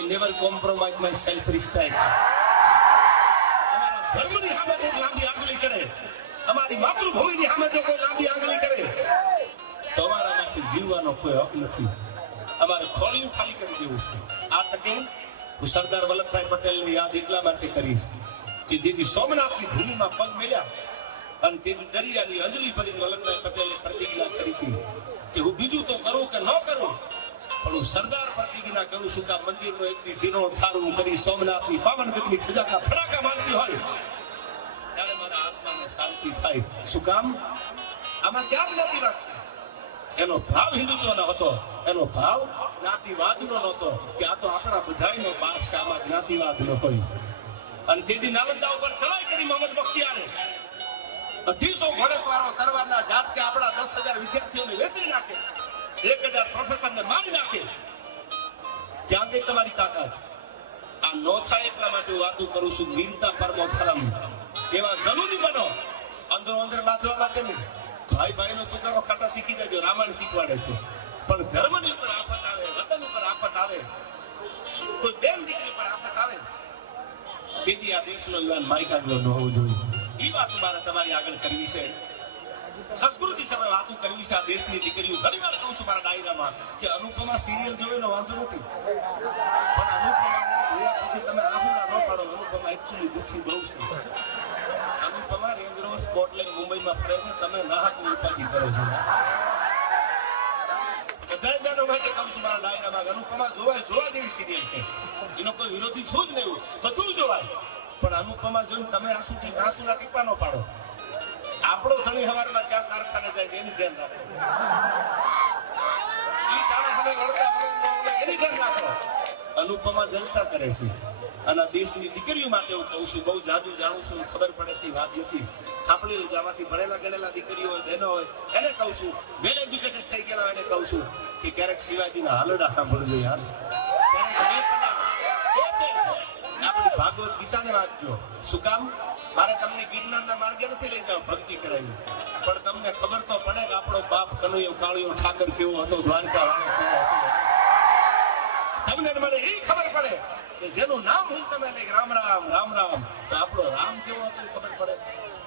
I never compromise my self-respect. અમારા ધર્મની સામે કોઈ લાંબી આંગળી કરે, અમારી માતૃભૂમિની સામે જો કોઈ લાંબી આંગળી કરે, તો અમારા માટે જીવવાનો કોઈ હક નથી. અમારે ખોળિયું ખાલી કરી દેવું છે. આ તકે હું સરદાર વલ્લભભાઈ પટેલને યાદ એટલા માટે કરીશ કે જેથી સોમનાથની ભૂમિમાં પગ મેળ્યા અને તેની દરિયાની અંજલિ ભરીને વલ્લભભાઈ પટેલે પ્રતિજ્ઞા કરી હતી કે હું બીજું તો કરું કે ન કરું, પણ હું સરદાર પ્રતિજ્ઞા કરું છું કે આ મંદિરનો એક દી જીર્ણોદ્ધાર થારું કરી સોમનાથની પાવનગઢની ધજાના ફડાકા મારતી હોય ત્યારે મારા આત્માને શાંતિ થાય. શું કામ? આમાં ક્યાં જ્ઞાતિ વાત છે? એનો ભાવ હિન્દુત્વનો હતો, એનો ભાવ જ્ઞાતિવાદનો નહોતો કે આ તો આપણા બધાયનો બાપ છે, આમાં જ્ઞાતિવાદ ન હોય. અને તેથી નાલંદા ઉપર ચડાઈ કરી મોહમ્મદ બખ્તિયારે 250 ઘોડેસવારો તરવારના ઝાટકે આપણા 10,000 વિદ્યાર્થીઓને વેતરી નાખે, 1,000 પ્રોફેસરને મારી નાખે. ક્યાં ગઈ તમારી તાકાત? આ નો થાય એટલા માટે હું વાતું કરું છું. વીરતા પરમો ધર્મ. એવા જરૂરી બનો, અંદરો અંદર બાંધવા માટે નહીં. ભાઈ ભાઈનો તુકારો ખાતા શીખી જજો, રામાયણ શીખવાડે છે. પણ ધર્મની ઉપર આફત આવે, વતન ઉપર આફત આવે, કોઈ બેન દીકરી પર આફત આવે, તેથી આ દેશનો યુવાન માઈક આગળ ન હોવું જોઈએ. એ વાત મારે તમારી આગળ કરવી છે. સંસ્કૃતિ સામે વાતો કરવી છે. આ દેશની દીકરીઓ ઘણી વાર કહું છું મારા ડાયરામાં કે અનુપમા સિરિયલ જોયો વાંધો નથી, પણ અનુપમા જોયા પછી તમે આહુડા ન પાડો. અનુપમા એકચ્યુઅલી દુઃખી બહુ છે. અનુપમા રેન્જ રોવર સ્પોટ લઈને મુંબઈમાં ફરે છે, તમે નાહકની ઉપાધિ કરો છો. બધા બહેનો માટે કહું છું મારા ડાયરામાં અનુપમા જોવા જેવી સિરિયલ છે. એનો કોઈ વિરોધી છું જ નહીં, બધું જોવાય. પણ અનુપમા જોઈને તમે આંસુના ટીપા ન પાડો. આપણો ધણી હવારમાં ક્યાં કારખાને જાય છે એની ધ્યાન રાખો. એની ધ્યાન રાખો. અનુપમા જલસા કરે છે. અને દેશની દીકરીઓ માટે હું કહું છું, બહુ જાજુ જાણું છું, ખબર પડે છે વાત નથી. સાંભળેલું આમાંથી ભણેલા ગણેલા દીકરીઓ હોય, બહેનો હોય, એને કહું છું, વેલ એજ્યુકેટેડ થઈ ગયેલા હોય એને કહું છું કે ક્યારેક શિવાજીના હાલડા સાંભળજો યાર. આપણી ભાગવત ગીતાને વાંચજો. શું કામ? મારે તમને ગિરનારના માર્ગે નથી લઈ જાવ ભક્તિ કરાવી, પણ તમને ખબર તો પડે કે આપણો બાપ કનૈયો કાળિયો ઠાકર કેવો હતો, દ્વારકા વાળો કેવો હતો. તમને મને એ ખબર પડે કે જેનું નામ હું તમે રામ રામ રામ રામ, તો આપણો રામ કેવો હતો એ ખબર પડે.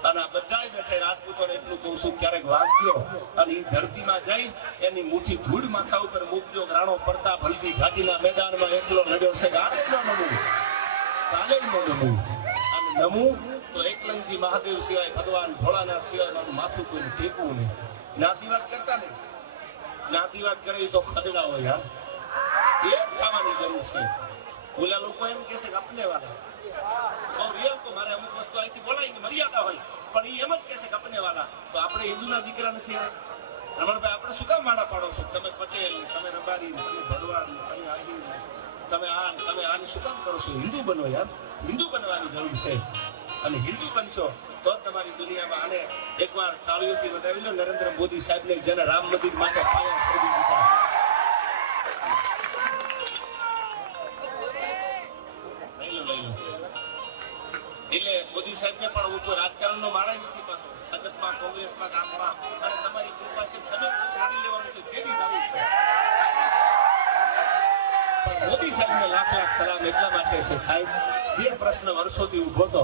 અને આ બધા બેઠે રાજપૂતોને એટલું કહું છું, ક્યારેક વાંચ્યો અને એ ધરતીમાં જઈ એની મુઠ્ઠી ધૂળ માથા ઉપર મૂકજો. રાણો પ્રતાપ હલ્દી ઘાટીના મેદાનમાં એકલો લડ્યો છે. આજે ન નમું, કાલે ન નમું. અને નમું તો એકલંગજી મહાદેવ સિવાય, ભગવાન ભોળાનાથ સિવાય મારું માથું કોઈને ટેકવું નહીં. જ્ઞાતિવાદ કરતા નહીં. જ્ઞાતિવાદ કરે તો ખદડા હોય યાર. એ ખાવાની જરૂર છે. ઓલા લોકો એમ કે છે કે અપને વાળા, મારે અમુક વસ્તુ અહીંથી બોલાય મર્યાદા હોય, પણ એ એમ જ કે છે કે અપને વાળા. તો આપણે હિન્દુના દીકરા નથી. રમણભાઈ આપણે શું કામ માળા પાડો છો? તમે પટેલ, તમે રબારી, તમે ભડવાડ, તમે આહિર, તમે આને શું કામ કરો છો? હિન્દુ બનો યાર. હિન્દુ બનવાની જરૂર છે. અને હિન્દુ બનશો તો તમારી દુનિયામાં. આને એકવાર તાળીઓથી વધાવી લો નરેન્દ્ર મોદી સાહેબને, જેને રામ મંદિર માટે પાયા ખોદી દીધા. એટલે મોદી સાહેબને પણ હું કોઈ રાજકારણનો માળા નથી પાછો. ભાજપમાં, કોંગ્રેસમાં, ગામમાં, અને તમારી કૃપા છે તમે લડી લેવાનું છે તેની જરૂર છે. મોદી સાહેબને લાખ લાખ સલામ એટલા માટે છે સાહેબ, જે પ્રશ્ન વર્ષોથી ઉભો હતો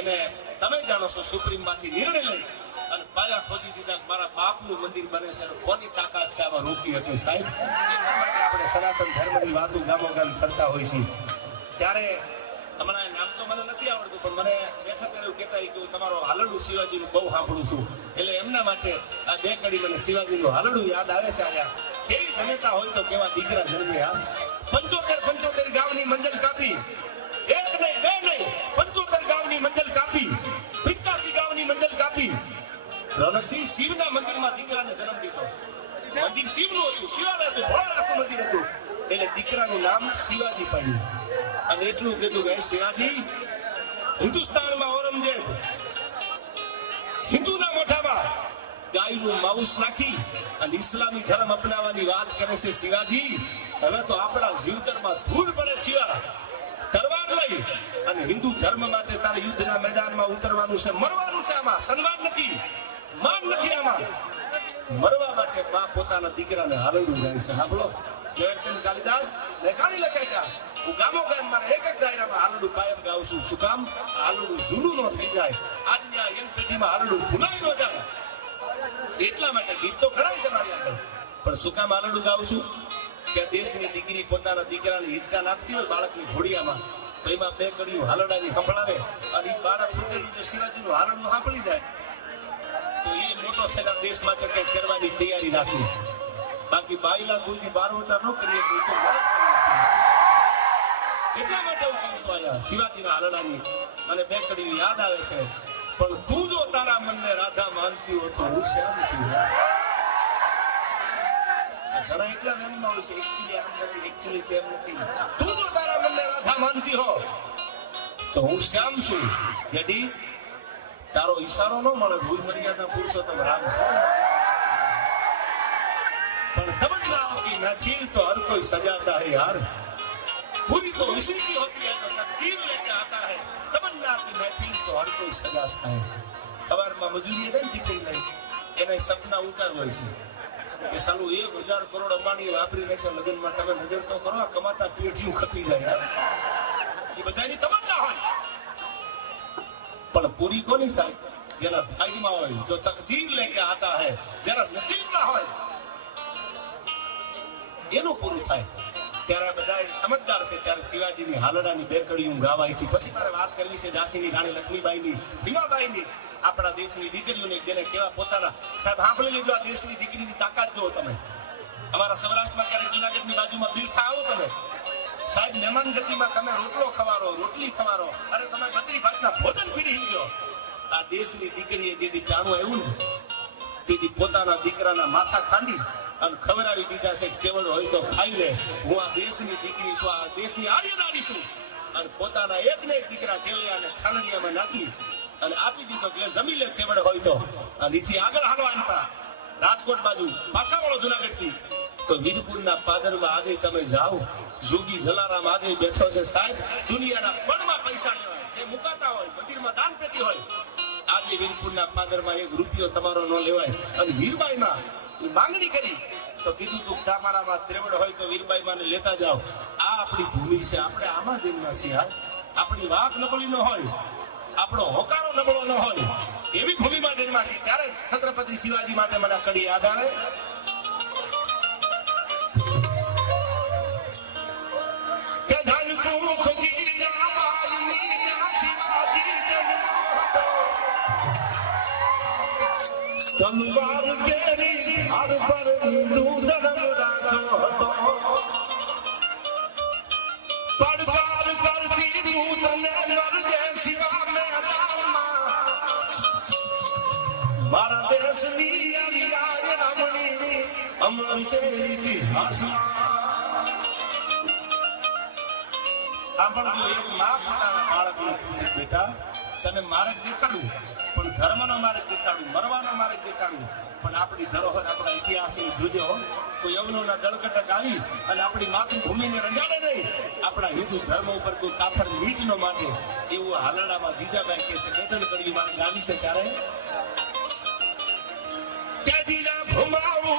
એને તમે જાણો છો, સુપ્રીમ માંથી નિર્ણય લઈ અને પાયા ખોદી દીધા. મારા બાપનું મંદિર બને છે, કોની તાકાત છે આમાં રોકી હતી સાહેબ? આપણે સનાતન ધર્મની વાતો ગામો ગામ કરતા હોય છે. ત્યારે હમણાં નામ તો મને નથી આવડતું, પણ મને બેઠા એવું કહેતા કે તમારો હાલડું શિવાજીનું બહુ સાંભળું છું. એટલે એમના માટે આ બે કડી મને શિવાજીનું હાલડું યાદ આવે છે. આયા કેવી જનતા હોય તો કેવા દીકરા જન્મ્યા. 75 ગામની મંજિલ કાપી, એક નહીં બે નહીં, 75 ગામની મંજિલ કાપી, 85 ગામની મંજિલ કાપી. રોનકસિંહ શિવના મંદિરમાં દીકરાને જન્મ દીધો. મંદિર શિવનું હતું, શિવાલય હતું, ભોળાનાથનું મંદિર હતું. એટલે દીકરાનું નામ શિવાજી પડ્યું. અને એટલું કીધું કે શિવાજી, હિન્દુસ્તાનમાં ઔરંગઝેબ હિન્દુના મોઢામાં ગાયનું માઉસ નાખી અને ઇસ્લામી ધર્મ અપનાવવાની વાત કરે છે. શિવાજી, હવે તો આપણા જીવતરમાં ધૂળ પડે સિવાય તલવાર લઈ અને હિન્દુ ધર્મ માટે તારે યુદ્ધના મેદાનમાં ઉતરવાનું છે, મરવાનું છે. આમાં સન્માન નથી, માન નથી. આમાં મરવા માટે બા પોતાના દીકરાને હાલડું ગાય છે. સાંભળો, ઝવેરચંદ કાલિદાસ લેખાણી લખે છે હું ગામો ગામ મારે એક એક ડાયરામાં હાલડું કાયમ ગાઉં છું શું કામ હાલડું જૂનું ન થઈ જાય આજની આ યંગ પેઢીમાં હાલડું ભૂલાઈ ન જાય એટલા માટે ગીત તો ઘણા છે મારી આગળ પણ શું કામ હાલડું ગાઉં છું કે દેશની દીકરી પોતાના દીકરાને હિંચકા નાખતી હોય બાળકની ઘોડિયામાં તો એમાં બે કડીઓ હાલડાની સંભળાવે અને એ બાળક ફૂટેલું જો શિવાજીનું હાલડું સાંભળી જાય તો એ મોટો થયેલા દેશ માટે કઈ કરવાની તૈયારી રાખી બાકી બાઈલા કોઈની બારવટા ન કરીએ તો એટલા માટે હું કહું છું અહીંયા શિવાજીના હાલડાની મને બે કડીઓ યાદ આવે છે પણ તું જો તારા મનને રાધા માનતી હો તો હું શ્યામ છું ઘણા એટલા એમમાં હોય છે એકચ્યુઅલી આમ નથી એકચ્યુઅલી તેમ નથી તું જો તારા મનને રાધા માનતી હો તો હું શ્યામ છું જડી તારો ઈશારો ન મળે ભૂલ મર્યાદા પુરુષોત્તમ રામ છે પણ તમન્નાઓ की महफिल तो हर कोई सजाता है यार पूरी तो उसी की होती है जो तकदीर लेके आता है तमन्ना की महफिल तो हर कोई सजाता है સવારમાં મજૂરી દે ને ટિફિન લઈ એના સપના ઊંચા જ હોય છે કે સાલું 1000 કરોડ અંબાણી વાપરી નાખ્યો લગ્નમાં તમે નજર તો કરો કમાતા પેઢીઓ ખપી જાય એ બધાની તમન્ના હોય પણ પૂરી કોની થાય જેના ભાગ્યમાં હોય જો તકદીર લેકે આતા હૈ જરા નસીબમાં હોય એનું પૂરું થાય ત્યારે બધા સમજદાર છે ત્યારે શિવાજીની હાલડાની બે કડીઓ ગાવાઈથી પછી મારે વાત કરવી છે ઝાંસીની રાણી લક્ષ્મીબાઈની ભીમાબાઈની આપણા દેશની દીકરીઓને જેને કેવા પોતાના સાહેબ સાંભળી લેજો આ દેશની દીકરીની તાકાત જુઓ તમે અમારા સૌરાષ્ટ્રમાં ક્યારેક જુનાગઢની બાજુમાં બિલખા આવો તમે સાહેબ મહેમાન ગતિમાં તમે રોટલો ખવારો રોટલી ખવારો અરે તમે બધી ભાતના ભોજન પીરી ગયો આ દેશની દીકરીએ જેથી જાણવું આવ્યું ને તેથી પોતાના દીકરાના માથા ખાંડી અને ખવડાવી દીધા છે કેવળ હોય તો ખાઈ લે હું આ દેશની દીકરી છું આ દેશની આર્યનારી છું અને પોતાના એક ને એક દીકરા ચેલિયાને ખાંડણીયામાં નાખી અને આપી દીધો એટલે જમી લે કેવળ હોય તો નીથી આગળ હાલો આનપા રાજકોટ બાજુ પાછા વાળો જુનાગઢથી તો વીરપુરના પાદરમાં આજે તમે જાઓ જોગી જલારામ આજે બેઠો છે સાહેબ દુનિયાના પળમાં પૈસા લેવાય જે મુકાતા હોય મંદિરમાં દાન પેટી હોય આજે વીરપુરના પાદરમાં 1 રૂપિયો તમારો ન લેવાય અને વીરબાઈમાં માંગણી કરી તો કીધું તું તમારામાં ત્રેવડ હોય તો વીરબાઈ માને લેતા જાઓ આ આપણી ભૂમિ છે આપણે આમાં જન્મા છીએ આપણી વાત નબળી ન હોય આપણો હોકારો નબળો ન હોય એવી ભૂમિમાં જન્મા છીએ ત્યારે છત્રપતિ શિવાજી માટે મને કડી યાદ આવે કે ધન કુખ જીયા બાલની શિવાજી જન્મ તલવાર કેરી હર પર હિન્દુ ધર્મ રાખો હતો પડકાર કરતી તું તને મરજે શિવા મેદાનમાં મારા દેશની આર્ય રમણી અમર છે ઇતિહાસમાં સાંભળજો એક માં પોતાના બાળકને પૂછે બેટા તને માર્ગ દેખાડું પણ ધર્મનો માર્ગ દેખાડું મરવાનો માર્ગ દેખાડું પણ આપણી ધરોહર આપણા ઇતિહાસની જોજો કોઈ યવનોના દળકટક આવી અને આપણી માતૃભૂમિને રંજાડે નહીં આપણા હિન્દુ ધર્મ ઉપર કોઈ કાફર મીટ ન માટે એવું હાલડામાં જીજાબાઈ કહે છે બેદન કરવી મારે ગાવી છે ત્યારે કે જીજા ભૂમાવું